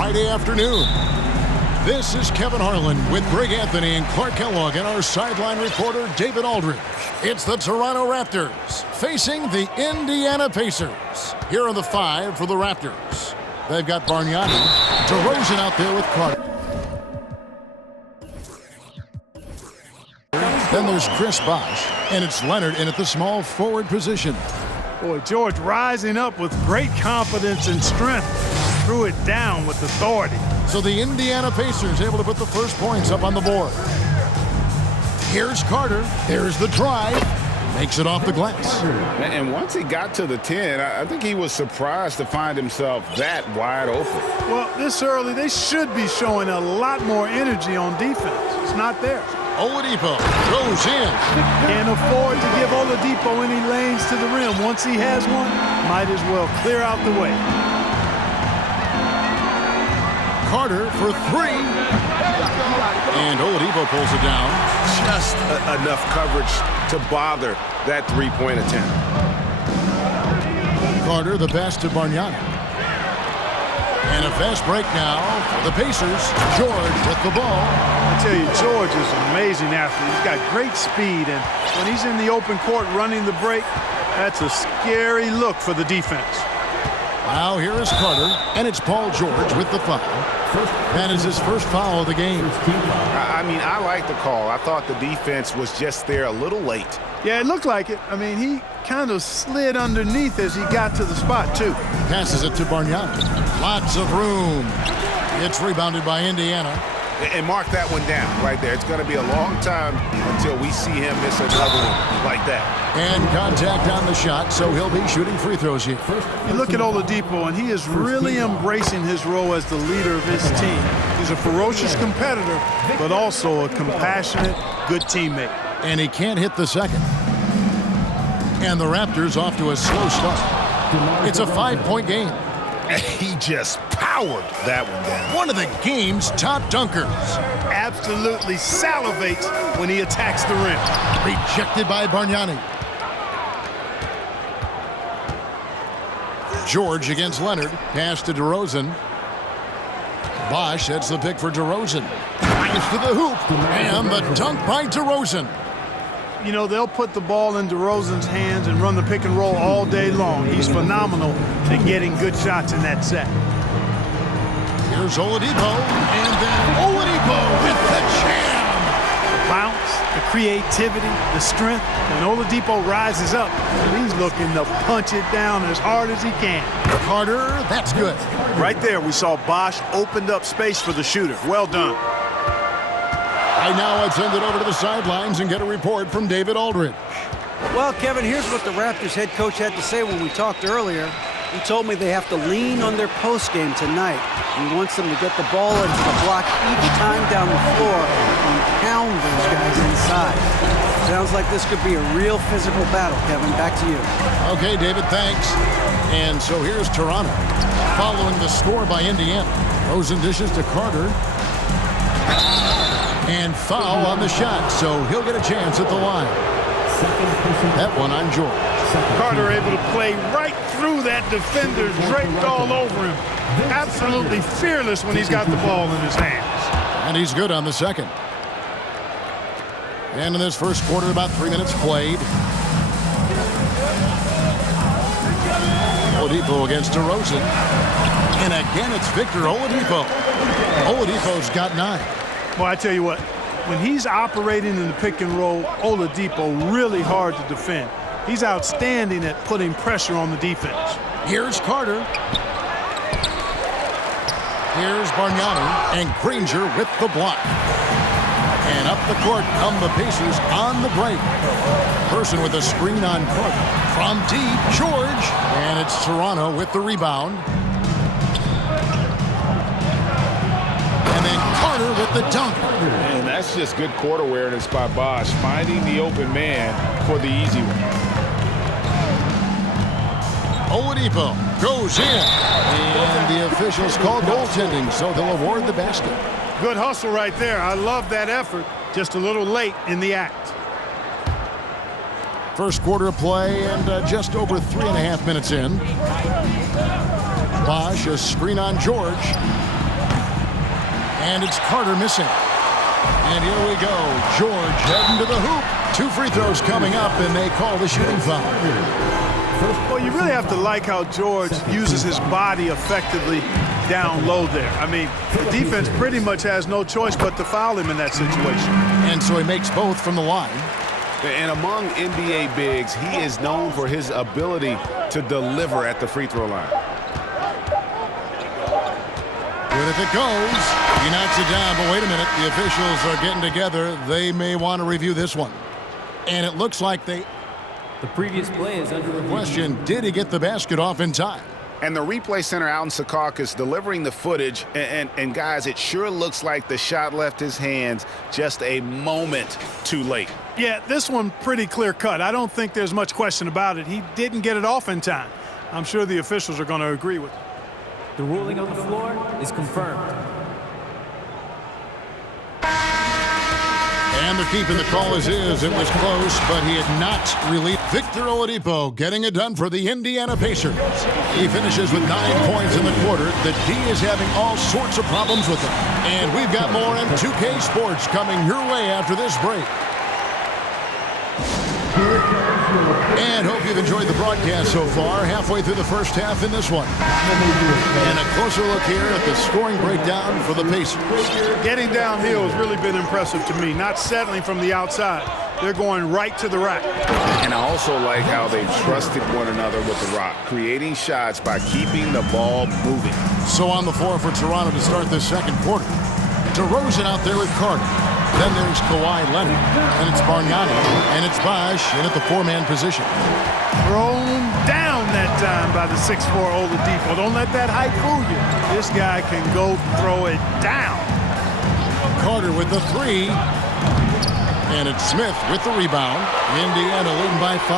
Friday afternoon. This is Kevin Harlan with Greg Anthony and Clark Kellogg and our sideline reporter David Aldridge. It's the Toronto Raptors facing the Indiana Pacers. Here are the 5 for the Raptors. They've got Bargnani, DeRozan out there with Carter. Then there's Chris Bosh, and it's Leonard in at the small forward position. Boy, George rising up with great confidence and strength. Threw it down with authority. So the Indiana Pacers able to put the first points up on the board. Here's Carter. There's the drive. Makes it off the glass. And once he got to the 10, I think he was surprised to find himself that wide open. Well, this early, they should be showing a lot more energy on defense. It's not there. Oladipo goes in. Can't afford to give Oladipo any lanes to the rim. Once he has one, might as well clear out the way. Carter for 3. And Oladipo pulls it down. Just enough coverage to bother that three-point attempt. Carter the pass to Bargnani. And a fast break now for the Pacers. George with the ball. I tell you, George is an amazing athlete. He's got great speed, and when he's in the open court running the break, that's a scary look for the defense. Now here is Carter, and it's Paul George with the foul. That is his first foul of the game. I mean, I like the call. I thought the defense was just there a little late. Yeah, it looked like it. I mean, he kind of slid underneath as he got to the spot, too. Passes it to Bargnani. Lots of room. It's rebounded by Indiana. And mark that one down right there. It's going to be a long time until we see him miss another one like that. And contact on the shot, so he'll be shooting free throws here. You look at Oladipo, and he is really embracing his role as the leader of his team. He's a ferocious competitor, but also a compassionate, good teammate. And he can't hit the second. And the Raptors off to a slow start. It's a 5-point game. He just powered that one down. One of the game's top dunkers. Absolutely salivates when he attacks the rim. Rejected by Bargnani. George against Leonard. Pass to DeRozan. Bosh sets the pick for DeRozan. Drives to the hoop. And the dunk by DeRozan. You know, they'll put the ball in DeRozan's hands and run the pick and roll all day long. He's phenomenal at getting good shots in that set. Here's Oladipo, and then Oladipo with the jam. The bounce, the creativity, the strength. When Oladipo rises up, he's looking to punch it down as hard as he can. Carter, that's good. Right there, we saw Bosh opened up space for the shooter. Well done. Right now, let's send it over to the sidelines and get a report from David Aldridge. Well, Kevin, here's what the Raptors head coach had to say when we talked earlier. He told me they have to lean on their post game tonight. He wants them to get the ball into the block each time down the floor and pound those guys inside. Sounds like this could be a real physical battle, Kevin. Back to you. Okay, David, thanks. And so here's Toronto. Following the score by Indiana. Rosen dishes to Carter. And foul on the shot, so he'll get a chance at the line. That one on George. Carter able to play right through that defender, draped all over him. Absolutely fearless when he's got the ball in his hands. And he's good on the second. And in this first quarter, about 3 minutes played. Oladipo against DeRozan. And again, it's Victor Oladipo. Oladipo's got 9. Well, I tell you what, when he's operating in the pick and roll, Oladipo really hard to defend. He's outstanding at putting pressure on the defense. Here's Carter. Here's Bargnani, and Granger with the block. And up the court come the Pacers on the break. Person with a screen on Carter. From deep, George. And it's Toronto with the rebound. And then Carter with the dunk. And that's just good court awareness by Bosh, finding the open man for the easy one. Oladipo goes in. And the officials call goaltending, so they'll award the basket. Good hustle right there. I love that effort. Just a little late in the act. First quarter of play and just over 3.5 minutes in. Bosh, a screen on George. And it's Carter missing. And here we go. George heading to the hoop. 2 free throws coming up, and they call the shooting foul. Well, you really have to like how George uses his body effectively down low there. I mean, the defense pretty much has no choice but to foul him in that situation. And so he makes both from the line. And among NBA bigs, he is known for his ability to deliver at the free throw line. Good if it goes. He knocks it down, but wait a minute. The officials are getting together. They may want to review this one. And it looks like the previous play is under review. Question, did he get the basket off in time? And the replay center out in Secaucus delivering the footage. And guys, it sure looks like the shot left his hands just a moment too late. Yeah, this one pretty clear cut. I don't think there's much question about it. He didn't get it off in time. I'm sure the officials are going to agree with it. The ruling on the floor is confirmed. And they're keeping the call as is. It was close, but he had not released. Victor Oladipo getting it done for the Indiana Pacers. He finishes with 9 points in the quarter. The D is having all sorts of problems with him. And we've got more M2K Sports coming your way after this break. And hope you've enjoyed the broadcast so far. Halfway through the first half in this one. And a closer look here at the scoring breakdown for the Pacers. Getting downhill has really been impressive to me. Not settling from the outside. They're going right to the rack. And I also like how they've trusted one another with the rock, creating shots by keeping the ball moving. So on the floor for Toronto to start this second quarter. DeRozan out there with Carter. Then there's Kawhi Leonard, and it's Bargnani, and it's Bosh in at the 4-man position. Thrown down that time by the 6'4" Oladipo. Don't let that height fool you. This guy can go throw it down. Carter with the 3. And it's Smith with the rebound. Indiana leading by 5.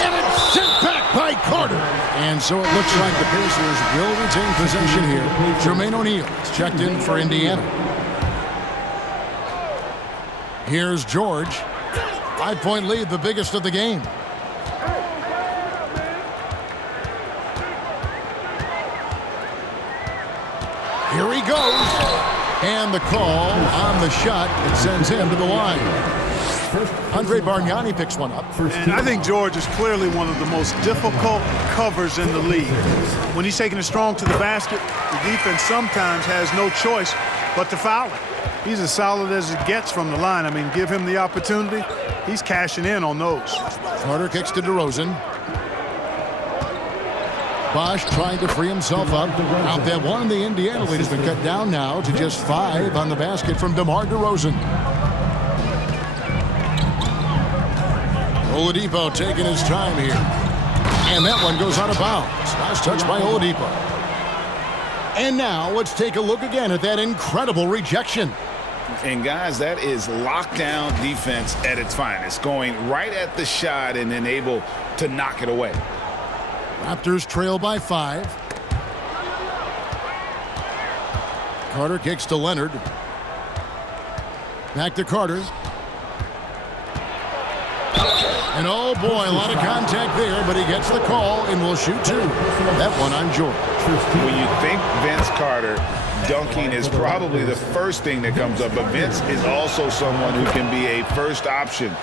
And it's sent back by Carter. And so it looks like the Pacers will retain possession here. Jermaine O'Neal is checked in for Indiana. Here's George. 5-point lead, the biggest of the game. Here he goes. And the call on the shot, it sends him to the line. Andre Bargnani picks one up. And I think George is clearly one of the most difficult covers in the league. When he's taking it strong to the basket, the defense sometimes has no choice but to foul him. He's as solid as it gets from the line. I mean, give him the opportunity. He's cashing in on those. Carter kicks to DeRozan. Bosh trying to free himself up. Out that one, the Indiana lead has been cut down now to just 5 on the basket from DeMar DeRozan. Oladipo taking his time here. And that one goes out of bounds. Last touch by Oladipo. And now let's take a look again at that incredible rejection. And guys, that is lockdown defense at its finest. Going right at the shot and then able to knock it away. Raptors trail by 5. Carter kicks to Leonard. Back to Carter. And oh boy, a lot of contact there, but he gets the call and will shoot 2. That one on George. When you think Vince Carter, dunking is probably the first thing that comes up, but Vince is also someone who can be a first option.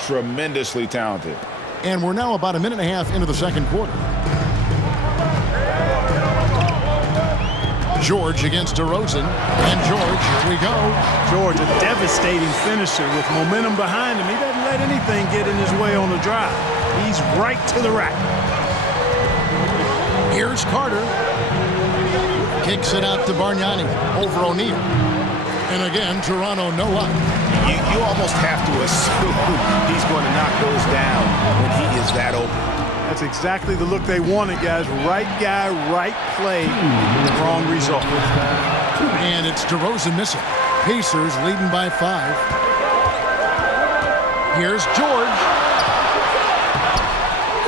Tremendously talented. And we're now about a minute and a half into the second quarter. George against DeRozan. And George, here we go. George, a devastating finisher with momentum behind him. He doesn't let anything get in his way on the drive. He's right to the rack. Here's Carter. Kicks it out to Bargnani over O'Neal. And again, Toronto no luck. You almost have to assume he's going to knock those down when he is that open. That's exactly the look they wanted, guys. Right guy, right play, wrong result. And it's DeRozan missing. Pacers leading by 5. Here's George.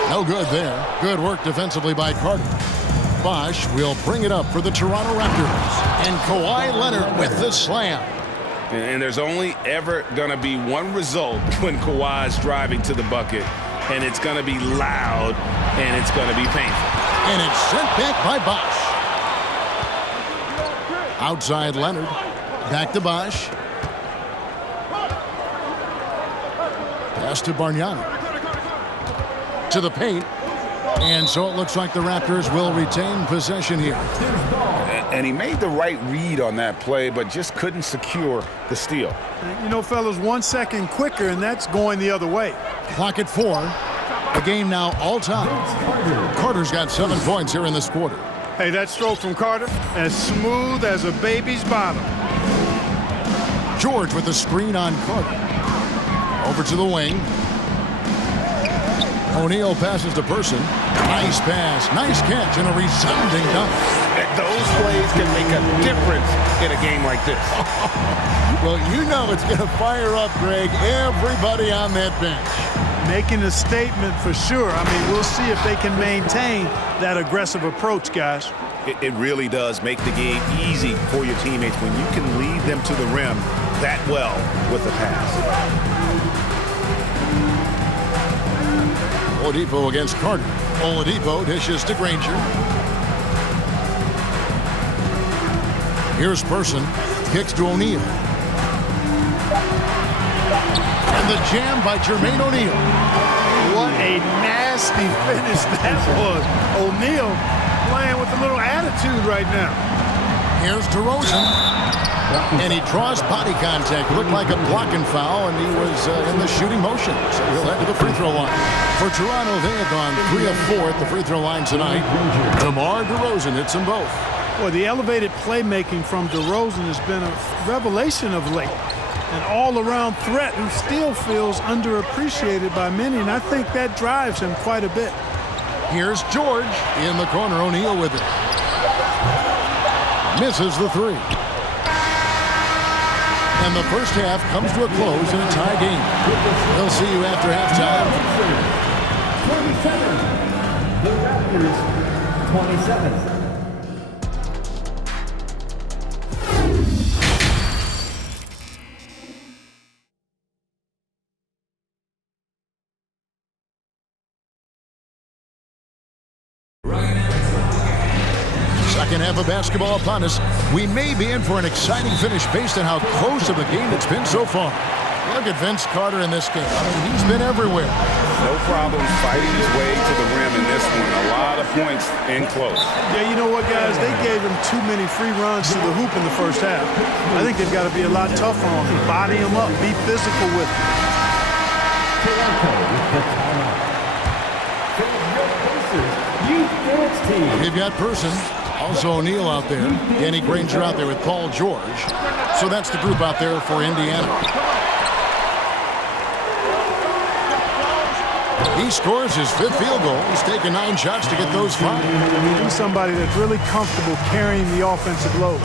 No good there. Good work defensively by Carter. Bosh will bring it up for the Toronto Raptors. And Kawhi Leonard with the slam. And there's only ever going to be one result when Kawhi's driving to the bucket. And it's going to be loud, and it's going to be painful. And it's sent back by Bosh. Outside Leonard. Back to Bosch. Pass to Bargnani. To the paint. And so it looks like the Raptors will retain possession here. And he made the right read on that play, but just couldn't secure the steal. You know, fellas, 1 second quicker, and that's going the other way. Clock at 4. The game now all time. Carter's got 7 points here in this quarter. Hey, that stroke from Carter, as smooth as a baby's bottom. George with the screen on Carter. Over to the wing. O'Neal passes to Person. Nice pass, nice catch, and a resounding dunk. Those plays can make a difference in a game like this. Well, you know it's going to fire up, Greg, everybody on that bench. Making a statement for sure. I mean, we'll see if they can maintain that aggressive approach, guys. It really does make the game easy for your teammates when you can lead them to the rim that well with a pass. Oladipo against Carter. Oladipo dishes to Granger. Here's Person. Kicks to O'Neal. And the jam by Jermaine O'Neal. What a nasty finish that was. O'Neal playing with a little attitude right now. Here's DeRozan. And he draws body contact. Looked like a blocking foul, and he was in the shooting motion. So he'll head to the free throw line. For Toronto, they have gone 3 of 4 at the free throw line tonight. DeMar DeRozan hits them both. Well, the elevated playmaking from DeRozan has been a revelation of late. An all-around threat who still feels underappreciated by many, and I think that drives him quite a bit. Here's George in the corner. O'Neal with it. Misses the 3. And the first half comes to a close in a tie game. We'll see you after halftime. 27. The Raptors, 27. Second half of basketball upon us. We may be in for an exciting finish based on how close of a game it's been so far. Look at Vince Carter in this game. I mean, he's been everywhere. No problem fighting his way to the rim in this one. A lot of points in close. Yeah, you know what, guys? They gave him too many free runs to the hoop in the first half. I think they've got to be a lot tougher on him. Body him up. Be physical with him. We've got Person. Also O'Neal out there. Danny Granger out there with Paul George. So that's the group out there for Indiana. He scores his 5th field goal. He's taken 9 shots to get those 5. He's somebody that's really comfortable carrying the offensive load.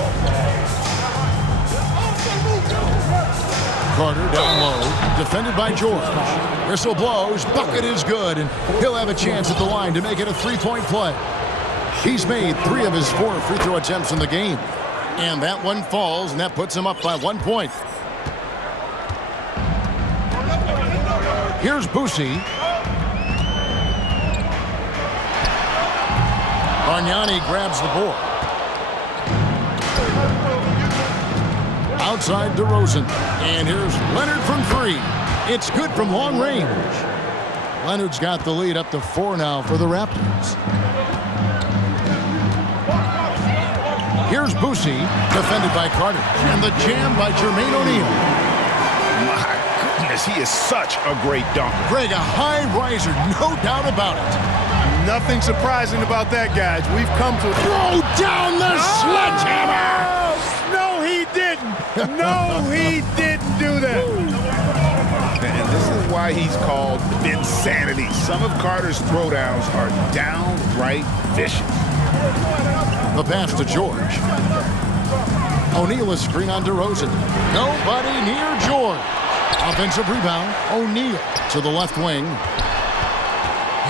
Carter down low, defended by George. Whistle blows, bucket is good, and he'll have a chance at the line to make it a 3-point play. He's made 3 of his 4 free throw attempts in the game. And that one falls, and that puts him up by 1 point. Here's Boosie. Bargnani grabs the board. Outside DeRozan. And here's Leonard from 3. It's good from long range. Leonard's got the lead up to 4 now for the Raptors. Here's Boosie, defended by Carter. And the jam by Jermaine O'Neal. My goodness, he is such a great dunker. Greg, a high riser, no doubt about it. Nothing surprising about that, guys. We've come to throw down the sledgehammer. No, he didn't. No, he didn't do that. And this is why he's called Vinsanity. Some of Carter's throwdowns are downright vicious. The pass to George. O'Neal is screen on DeRozan. Nobody near George. Offensive rebound. O'Neal to the left wing.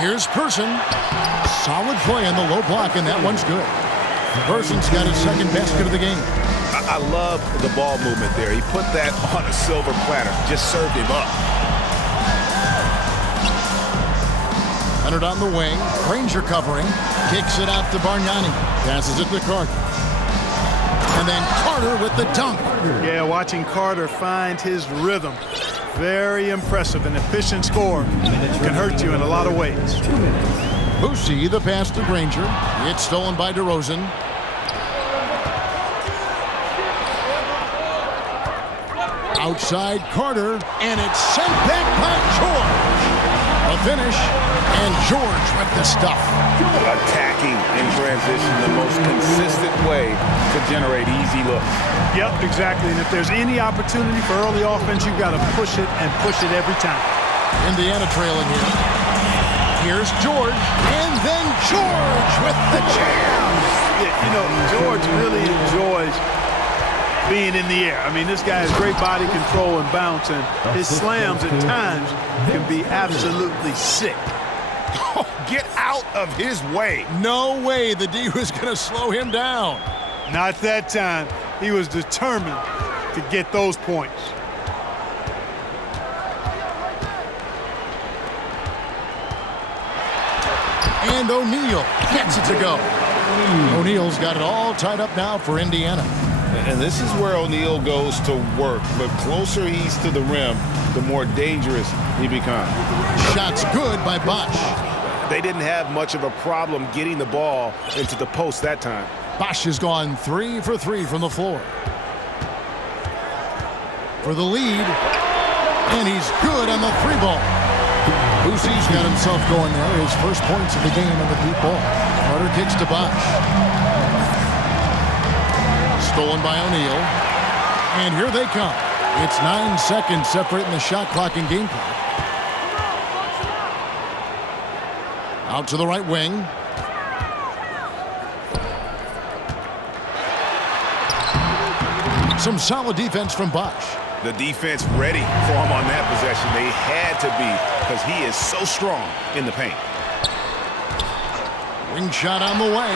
Here's Person. Solid play in the low block, and that one's good. Person's got his 2nd basket of the game. I love the ball movement there. He put that on a silver platter. Just served him up. Leonard on the wing. Granger covering. Kicks it out to Bargnani. Passes it to Carter. And then Carter with the dunk. Yeah, watching Carter find his rhythm. Very impressive. An efficient score can hurt you in a lot of ways. Boosie, the pass to Granger. It's stolen by DeRozan. Outside Carter, and it's sent back by George. A finish, and George with the stuff. Attacking in transition, the most consistent way to generate easy looks. Yep, exactly. And if there's any opportunity for early offense, you've got to push it and push it every time. Indiana trailing here. Here's George, and then George with the jam. Yeah, you know, George really enjoys being in the air. I mean, this guy has great body control and bounce, and his slams at times can be absolutely sick. Oh, get out of his way. No way the D was going to slow him down. Not that time. He was determined to get those points. And O'Neal gets it to go. O'Neal's got it all tied up now for Indiana. And this is where O'Neal goes to work. The closer he's to the rim, the more dangerous he becomes. Shot's good by Bosch. They didn't have much of a problem getting the ball into the post that time. Bosch has gone 3 for 3 from the floor. For the lead, and he's good on the 3-ball. Boosie's got himself going there. His first points of the game on the deep ball. Carter kicks to Bosch. Stolen by O'Neal. And here they come. It's 9 seconds separating the shot clock and game clock. Out to the right wing. Some solid defense from Bosch. The defense ready for him on that possession. They had to be, because he is so strong in the paint. Wing shot on the way.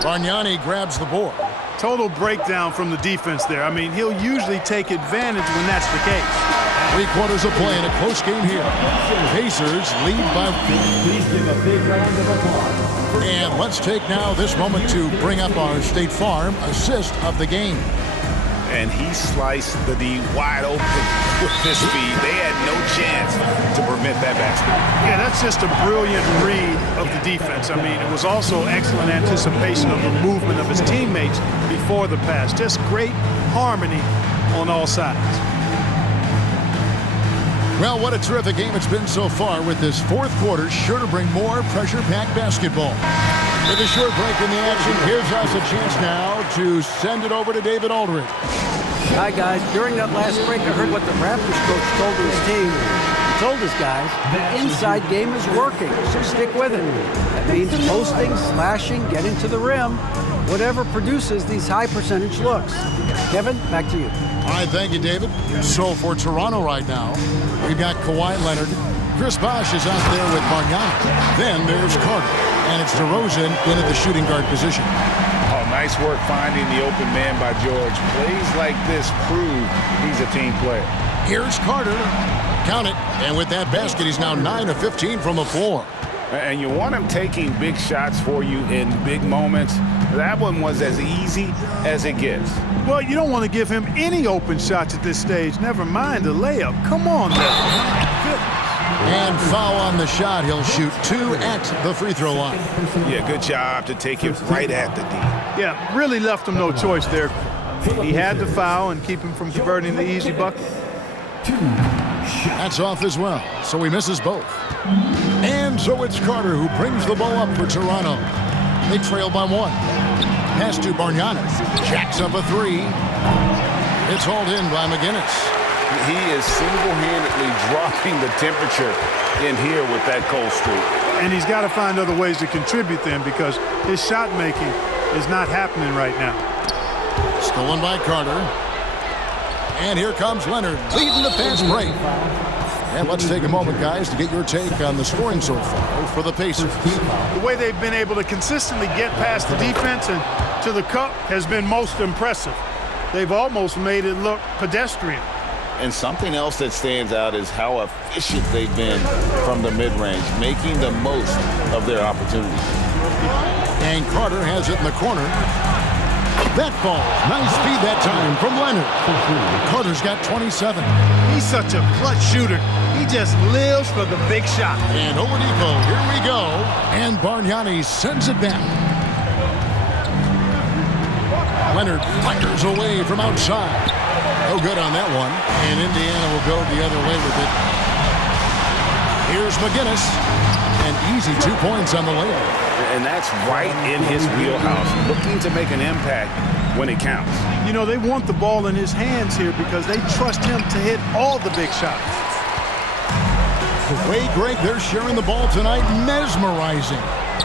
Bargnani grabs the board. Total breakdown from the defense there. I mean, he'll usually take advantage when that's the case. 3 quarters of play in a close game here. Pacers lead by 4. Please give a big round of applause. And let's take now this moment to bring up our State Farm assist of the game. And he sliced the D wide open with this speed. They had no chance to prevent that basket. Yeah, that's just a brilliant read of the defense. I mean, it was also excellent anticipation of the movement of his teammates before the pass. Just great harmony on all sides. Well, what a terrific game it's been so far, with this fourth quarter sure to bring more pressure-packed basketball. With a short break in the action, gives us a chance now to send it over to David Aldridge. Hi, guys. During that last break, I heard what the Raptors coach told his team. He told his guys, the inside game is working, so stick with it. That means posting, slashing, getting to the rim, whatever produces these high-percentage looks. Kevin, back to you. All right, thank you, David. So for Toronto right now, we've got Kawhi Leonard. Chris Bosh is out there with Bargnani. Then there's Carter, and it's DeRozan into the shooting guard position. Oh, nice work finding the open man by George. Plays like this prove he's a team player. Here's Carter. Count it. And with that basket, he's now 9 of 15 from the floor. And you want him taking big shots for you in big moments. That one was as easy as it gets. Well, you don't want to give him any open shots at this stage. Never mind the layup. Come on now. Goodness. And foul on the shot. He'll shoot 2 at the free throw line. Yeah, good job to take it right at the D. Yeah, really left him no choice there. He had to foul and keep him from converting the easy bucket. That's off as well, so he misses both. And so it's Carter who brings the ball up for Toronto. They trail by 1. Pass to Bargnani. Jacks up a 3. It's hauled in by McGinnis. He is single-handedly dropping the temperature in here with that cold streak. And he's got to find other ways to contribute then, because his shot making is not happening right now. Stolen by Carter. And here comes Leonard, leading the fast break. And let's take a moment, guys, to get your take on the scoring so far for the Pacers. The way they've been able to consistently get past the defense and to the cup has been most impressive. They've almost made it look pedestrian. And something else that stands out is how efficient they've been from the mid-range, making the most of their opportunities. And Carter has it in the corner. That falls. Nice feed that time from Leonard. Carter's got 27. He's such a clutch shooter. He just lives for the big shot. And Oladipo, here we go. And Bargnani sends it back. Leonard fires away from outside. No good on that one. And Indiana will go the other way with it. Here's McGinnis. An easy 2 points on the layup. And that's right in his wheelhouse, looking to make an impact when it counts. You know, they want the ball in his hands here because they trust him to hit all the big shots. The way, Greg, they're sharing the ball tonight, mesmerizing.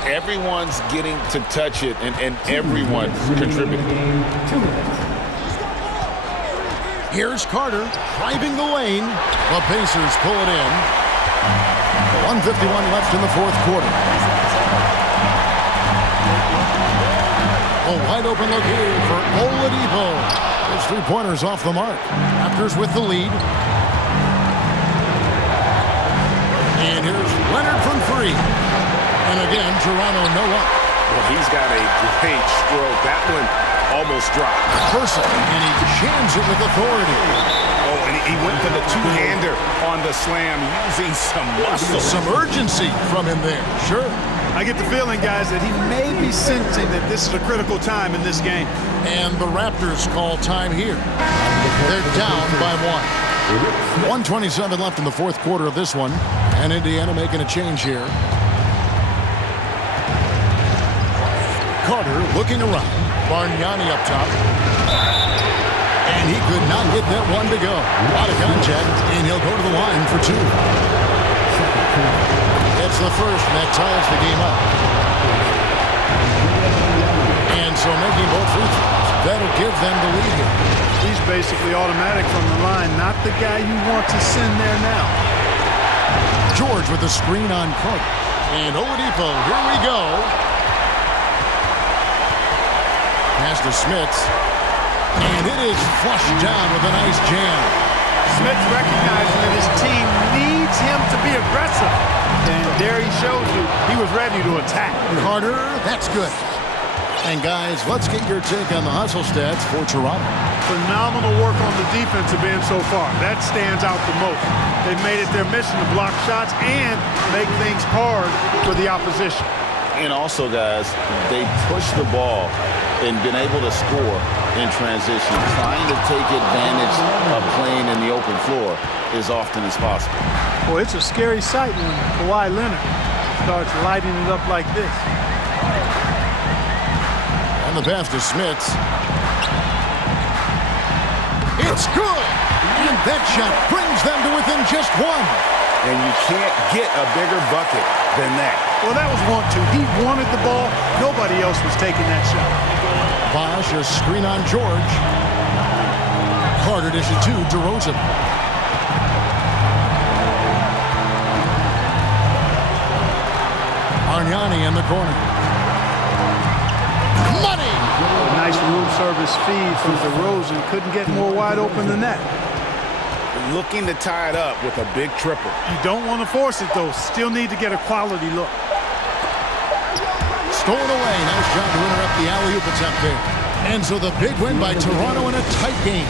Everyone's getting to touch it, and everyone contributing. Here's Carter driving the lane. The Pacers pull it in. 1:51 left in the fourth quarter. A wide open look here for Oladipo. His three-pointers off the mark. Raptors with the lead. And here's Leonard from three. And again, Toronto no up. Well, he's got a great stroke. That one almost dropped. Person, and he jams it with authority. Oh, and he went for the two-hander on the slam, using some muscle. Some urgency from him there, sure. I get the feeling, guys, that he may be sensing that this is a critical time in this game. And the Raptors call time here. They're down by 1. 1:27 left in the fourth quarter of this one. And Indiana making a change here. Carter looking around. Bargnani up top. And he could not get that one to go. A lot of contact, and he'll go to the line for two. That's the first, and that ties the game up. And so making both free throws, that'll give them the lead here. He's basically automatic from the line, not the guy you want to send there now. George with the screen on Carter. And Oladipo, here we go. Pass to Smits. And it is flushed down with a nice jam. Smits recognizing that his team needs him to be aggressive. And there he showed you he was ready to attack. Carter, that's good. And guys, let's get your take on the hustle stats for Toronto. Phenomenal work on the defensive end so far. That stands out the most. They've made it their mission to block shots and make things hard for the opposition. And also, guys, they push the ball and been able to score in transition, trying to take advantage of playing in the open floor as often as possible. Well, it's a scary sight when Kawhi Leonard starts lighting it up like this. And the pass to Smits. It's good! And that shot brings them to within just one. And you can't get a bigger bucket than that. Well, that was 1-2. He wanted the ball. Nobody else was taking that shot. Bosh, a screen on George. Carter dishes to DeRozan. Bargnani in the corner. Money! Nice room service feed from DeRozan. Couldn't get more wide open than that. Looking to tie it up with a big triple. You don't want to force it, though. Still need to get a quality look. Stolen away. Nice job to interrupt the alley-oop attempt there. And so the big win by Toronto in a tight game.